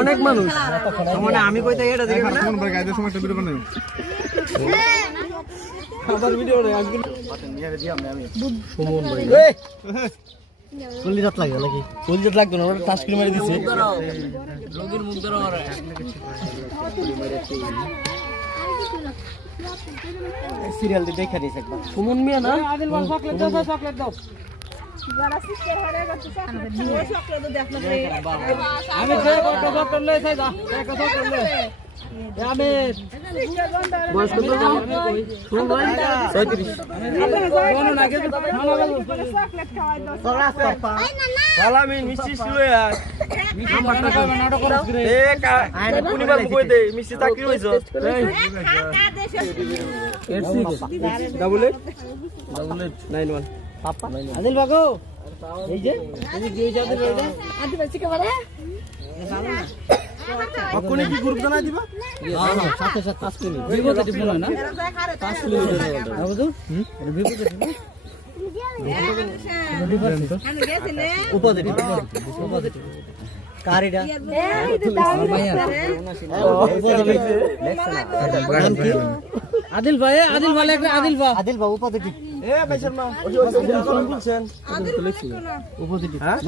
অনেক মানুষ মানে আমি কইতে এটা দেখে না কোন ভাই গাইদের সময় একটা ভিডিও বানাই আবার ভিডিও রে আজকে নিয়ে দিই আমি সুমন ভাই এই কলিজাত লাগে নাকি কলিজাত লাগতো না ওটা টাচ করে মেরে দিছে রোগীর মুখ ধরে মারে সিরিয়াল দি দেখা দিছে একবার সুমন মিয়া না আদিল ভাই চকলেট দাও যারা সিস্টার হরে গেছে চকলেট দেখ না আমি চকলেট লই যাই যা একটা চকলেট লই আমি বয়স কত শুন ভাই 36 কোন না গেছে চকলেট খাওয়াই দাও সরাস পাপা শালা আমি মিষ্টি লই আয় মিষ্টি পাটা কই নাটক করছ রে এ আইনে পুনিবার কই দে মিষ্টি চাকরি হইছ এই 86 ডাবল 91 পাপা আদিল বাগো এই যে দুই যাদের রইছে আদি বেশি কে বলে কোনে কি গ্রুপ জানা দিবা হ্যাঁ হ্যাঁ সাথে সাথে 5 কিলো বিগত দিব না 5 কিলো দাও বুঝু এটা বিগত দিব আমি গেছিলে উপদে কারিডা এই দাও আদিল ভাই আদিল ভাই উপদে এ ভাই শর্মা ওই বলছেন আদিল উপদে হ্যাঁ